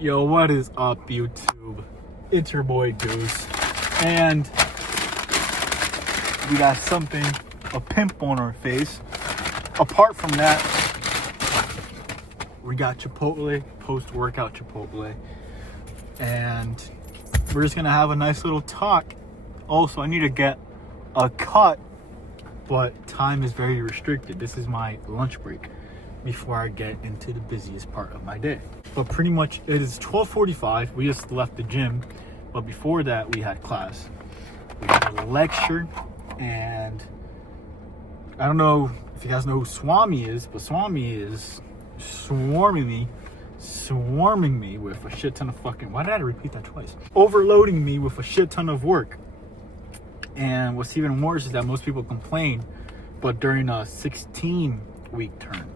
Yo, what is up, YouTube? It's your boy Goose, and we got something, a pimp on our face. Apart from that, we got Chipotle, post-workout Chipotle, and we're just gonna have a nice little talk. Also, I need to get a cut, but time is very restricted. This is my lunch break before I get into the busiest part of my day. But pretty much it is 12:45. We just left the gym, but before that we had class. We had a lecture, and I don't know if you guys know who Swami is, but Swami is swarming me with a shit ton of fucking, why did I repeat that twice? Overloading me with a shit ton of work. And what's even worse is that most people complain, but during a 16-week term.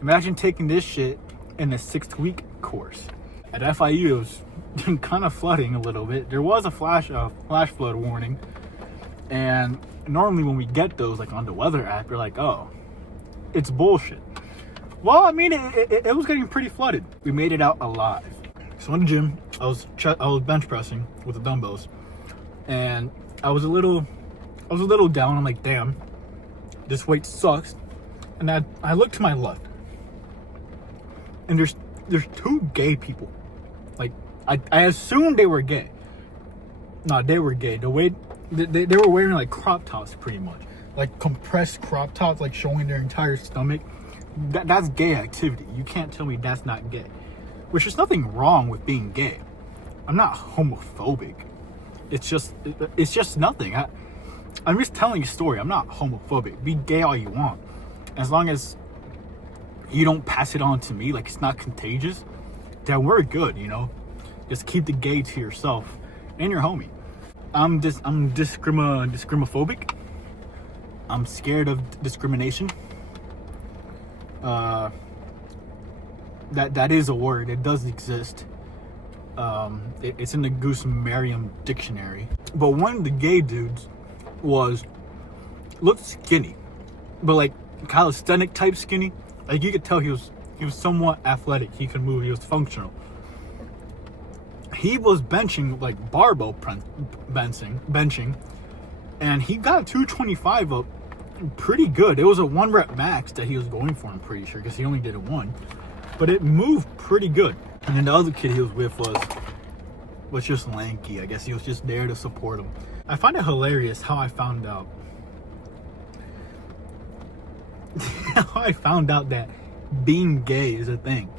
Imagine taking this shit in a 6-week course. At FIU, it was kind of flooding a little bit. There was a flash flood warning, and normally when we get those, like on the weather app, you're like, oh, it's bullshit. Well, I mean, it was getting pretty flooded. We made it out alive. So in the gym, I was bench pressing with the dumbbells, and I was a little down. I'm like, damn, this weight sucks. And I looked to my left, and there's two gay people. Like, I assumed they were gay. No, they were gay. The way they were wearing like crop tops, pretty much, like compressed crop tops, like showing their entire stomach. That's gay activity. You can't tell me that's not gay. Which there's nothing wrong with being gay. I'm not homophobic. It's just nothing. I'm just telling a story. I'm not homophobic. Be gay all you want, as long as you don't pass it on to me, like it's not contagious, then we're good, you know? Just keep the gay to yourself and your homie. I'm discrimophobic. I'm scared of discrimination. That is a word. It does exist. It's in the Goose Merriam dictionary. But one of the gay dudes looked skinny, but like calisthenic type skinny. Like you could tell he was somewhat athletic. He could move. He was functional. He was benching, like barbell benching, and he got 225 up pretty good. It was a 1 rep max that he was going for, I'm pretty sure, because he only did it 1. But it moved pretty good. And then the other kid he was with was just lanky. I guess he was just there to support him. I find it hilarious how I found out that being gay is a thing.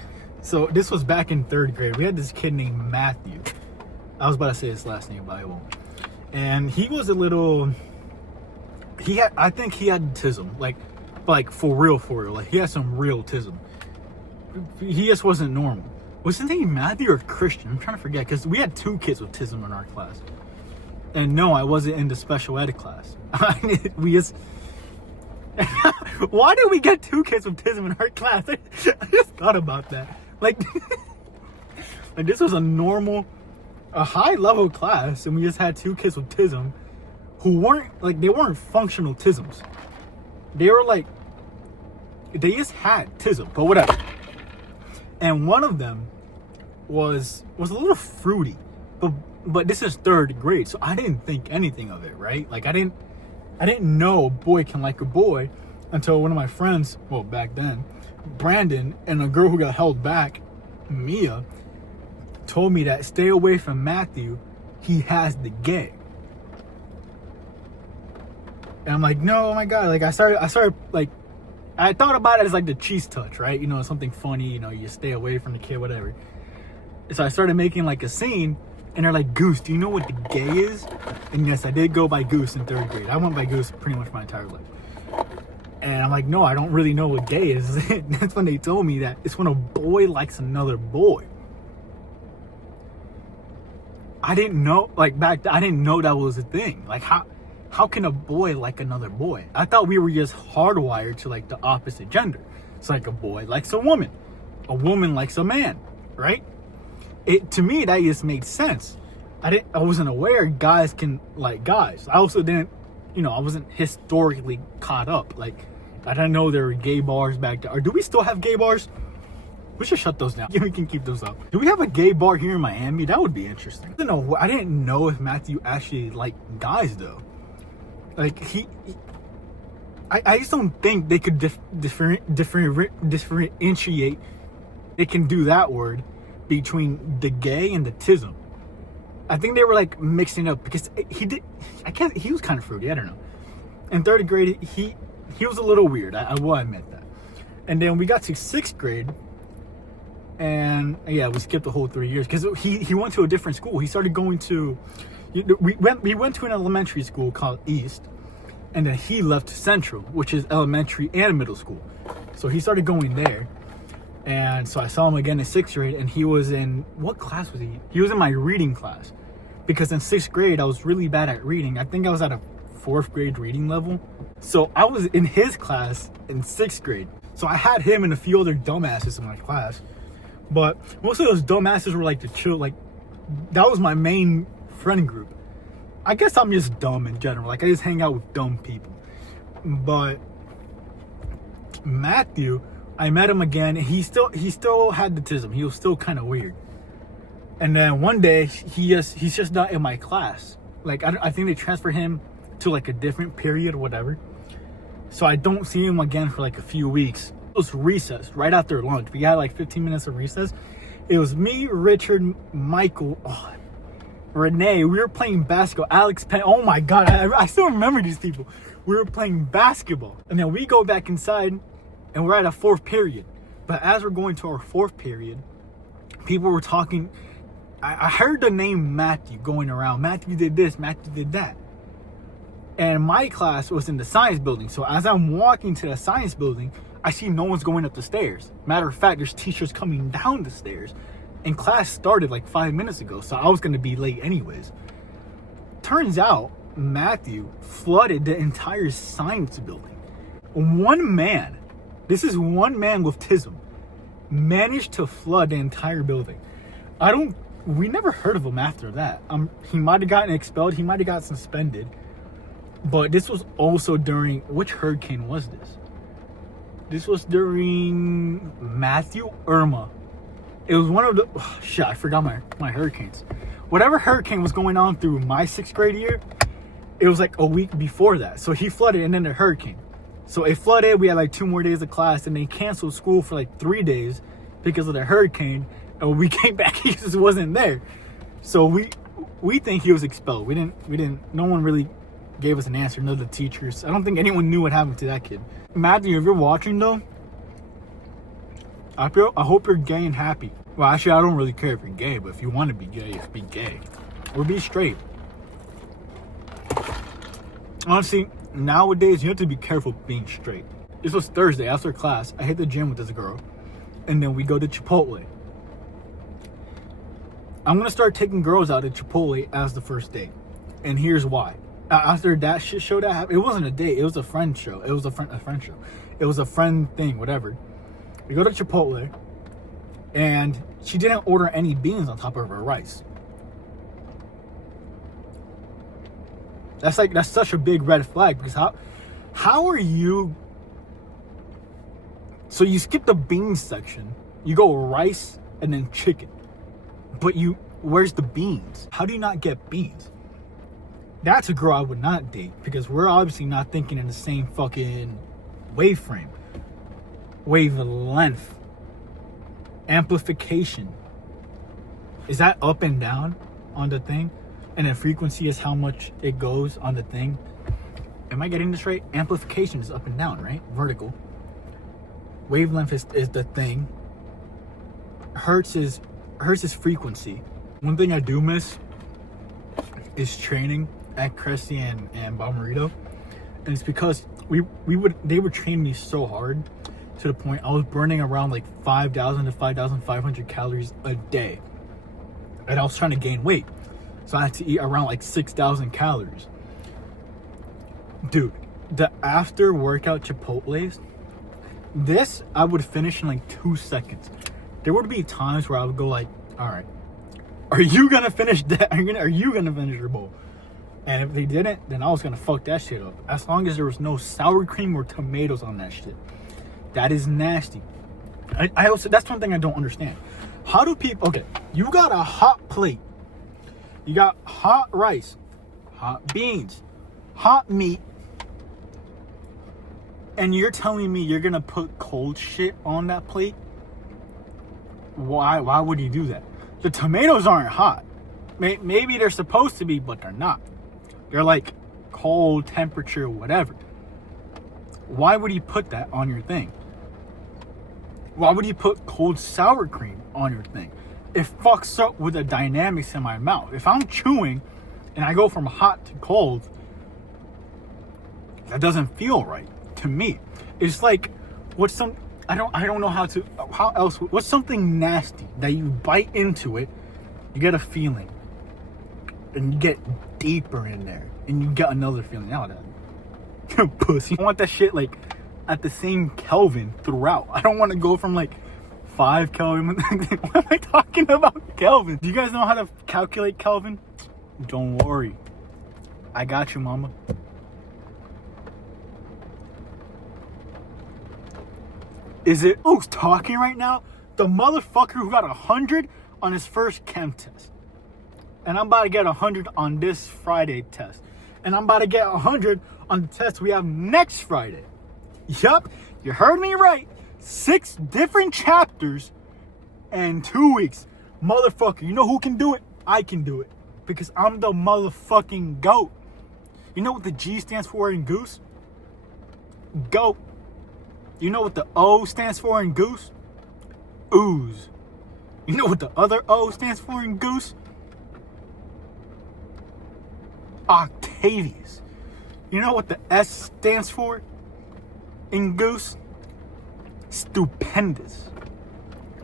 So this was back in 3rd grade. We had this kid named Matthew. I was about to say his last name, but I won't. And he was a little, I think he had tism, like for real. Like he had some real tism. He just wasn't normal. Was his name Matthew or Christian? I'm trying to forget, because we had 2 kids with tism in our class. And no, I wasn't in the special ed class. We just why did we get 2 kids with tism in our class? I just thought about that. Like this was a high level class, and we just had 2 kids with tism who weren't functional tisms. They just had tism, but whatever. And one of them was a little fruity, but this is 3rd grade, so I didn't think anything of it, right? Like I didn't know a boy can like a boy until one of my friends, well, back then, Brandon, and a girl who got held back, Mia, told me that stay away from Matthew. He has the gay. And I'm like, no, oh my God. Like I started like, I thought about it as like the cheese touch, right? You know, something funny, you know, you stay away from the kid, whatever. So I started making like a scene, and they're like, Goose, do you know what the gay is? And yes, I did go by Goose in 3rd grade. I went by Goose pretty much my entire life. And I'm like, no, I don't really know what gay is. That's when they told me that it's when a boy likes another boy. I didn't know, like back then, I didn't know that was a thing. Like how can a boy like another boy? I thought we were just hardwired to like the opposite gender. It's like a boy likes a woman likes a man, right? To me, that just made sense. I wasn't aware guys can like guys. I also didn't, I wasn't historically caught up. Like, I didn't know there were gay bars back there. Or do we still have gay bars? We should shut those down. We can keep those up. Do we have a gay bar here in Miami? That would be interesting. I didn't know if Matthew actually liked guys though. Like I just don't think they could differentiate. They can do that word between the gay and the tism. I think they were like mixing up because he was kind of fruity. I don't know. In 3rd grade, he was a little weird. I will admit that. And then we got to 6th grade, and yeah, we skipped the whole 3 years because he went to a different school. He started going to, we went to an elementary school called East, and then he left Central, which is elementary and middle school. So he started going there. And so I saw him again in 6th grade, and he was in, what class was he? He was in my reading class. Because in 6th grade, I was really bad at reading. I think I was at a 4th grade reading level. So I was in his class in 6th grade. So I had him and a few other dumbasses in my class. But most of those dumbasses were like the chill, like, that was my main friend group. I guess I'm just dumb in general. Like, I just hang out with dumb people. But Matthew, I met him again, and he still had the tism. He was still kind of weird. And then one day, he's just not in my class. Like, I think they transferred him to like a different period or whatever. So I don't see him again for like a few weeks. It was recess, right after lunch. We had like 15 minutes of recess. It was me, Richard, Michael, Renee. We were playing basketball. Alex Penn. Oh my God, I still remember these people. We were playing basketball. And then we go back inside, and we're at a 4th period. But as we're going to our 4th period, people were talking. I heard the name Matthew going around. Matthew did this, Matthew did that. And my class was in the science building. So as I'm walking to the science building, I see no one's going up the stairs. Matter of fact, there's teachers coming down the stairs. And class started like 5 minutes ago, so I was going to be late anyways. Turns out, Matthew flooded the entire science building. One man, this is one man with tism, managed to flood the entire building. We never heard of him after that. He might have gotten expelled. He might have got suspended. But this was also during, which hurricane was this? This was during Matthew Irma. It was one of the, I forgot my hurricanes. Whatever hurricane was going on through my 6th grade year, it was like a week before that. So he flooded, and then the hurricane. So it flooded. We had like 2 more days of class, and they canceled school for like 3 days because of the hurricane. And when we came back, he just wasn't there. So we think he was expelled. We didn't. No one really gave us an answer. None of the teachers. I don't think anyone knew what happened to that kid. Matthew, if you're watching though, I hope you're gay and happy. Well, actually, I don't really care if you're gay, but if you want to be gay, be gay or be straight. Honestly, nowadays you have to be careful being straight. This was Thursday after class. I hit the gym with this girl, and then we go to Chipotle. I'm gonna start taking girls out at Chipotle as the first date, and here's why. After that shit show that happened, it wasn't a date. It was a friend show. It was a friend show. It was a friend thing, whatever. We go to Chipotle, and she didn't order any beans on top of her rice. That's such a big red flag, because how are you? So you skip the beans section, you go rice and then chicken, but where's the beans? How do you not get beans? That's a girl I would not date, because we're obviously not thinking in the same fucking wavelength, amplification. Is that up and down on the thing? And then frequency is how much it goes on the thing. Am I getting this right? Amplification is up and down, right? Vertical. Wavelength is the thing. Hertz is frequency. One thing I do miss is training at Cressy and Bommarito. And it's because they would train me so hard to the point I was burning around like 5,000 to 5,500 calories a day. And I was trying to gain weight. So I had to eat around like 6,000 calories. Dude, the after workout Chipotles, this I would finish in like 2 seconds. There would be times where I would go like, all right, are you gonna finish that? Are you gonna finish your bowl? And if they didn't, then I was gonna fuck that shit up. As long as there was no sour cream or tomatoes on that shit. That is nasty. I also, that's one thing I don't understand. How do people, okay, you got a hot plate. You got hot rice, hot beans, hot meat, and you're telling me you're gonna put cold shit on that plate? Why would you do that? The tomatoes aren't hot. Maybe they're supposed to be, but they're not. They're like cold temperature, whatever. Why would you put that on your thing? Why would you put cold sour cream on your thing? It fucks up with the dynamics in my mouth. If I'm chewing and I go from hot to cold, that doesn't feel right to me. It's like, I don't know how else, what's something nasty that you bite into it, you get a feeling, and you get deeper in there, and you get another feeling. Now that pussy. I want that shit like at the same Kelvin throughout. I don't want to go from like 5 Kelvin. What am I talking about Kelvin? Do you guys know how to calculate Kelvin? Don't worry, I got you, mama. Is it who's talking right now? The motherfucker who got 100 on his first chem test. And I'm about to get 100 on this Friday test. And I'm about to get 100 on the test we have next Friday. Yup, you heard me right. 6 different chapters and 2 weeks. Motherfucker, you know who can do it? I can do it. Because I'm the motherfucking GOAT. You know what the G stands for in goose? GOAT. You know what the O stands for in goose? Ooze. You know what the other O stands for in goose? Octavius. You know what the S stands for in goose? Stupendous.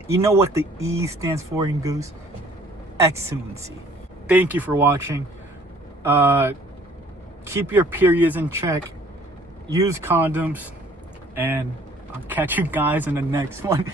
You know what the E stands for in goose? Excellency. Thank you for watching. Keep your periods in check. Use condoms. And I'll catch you guys in the next one.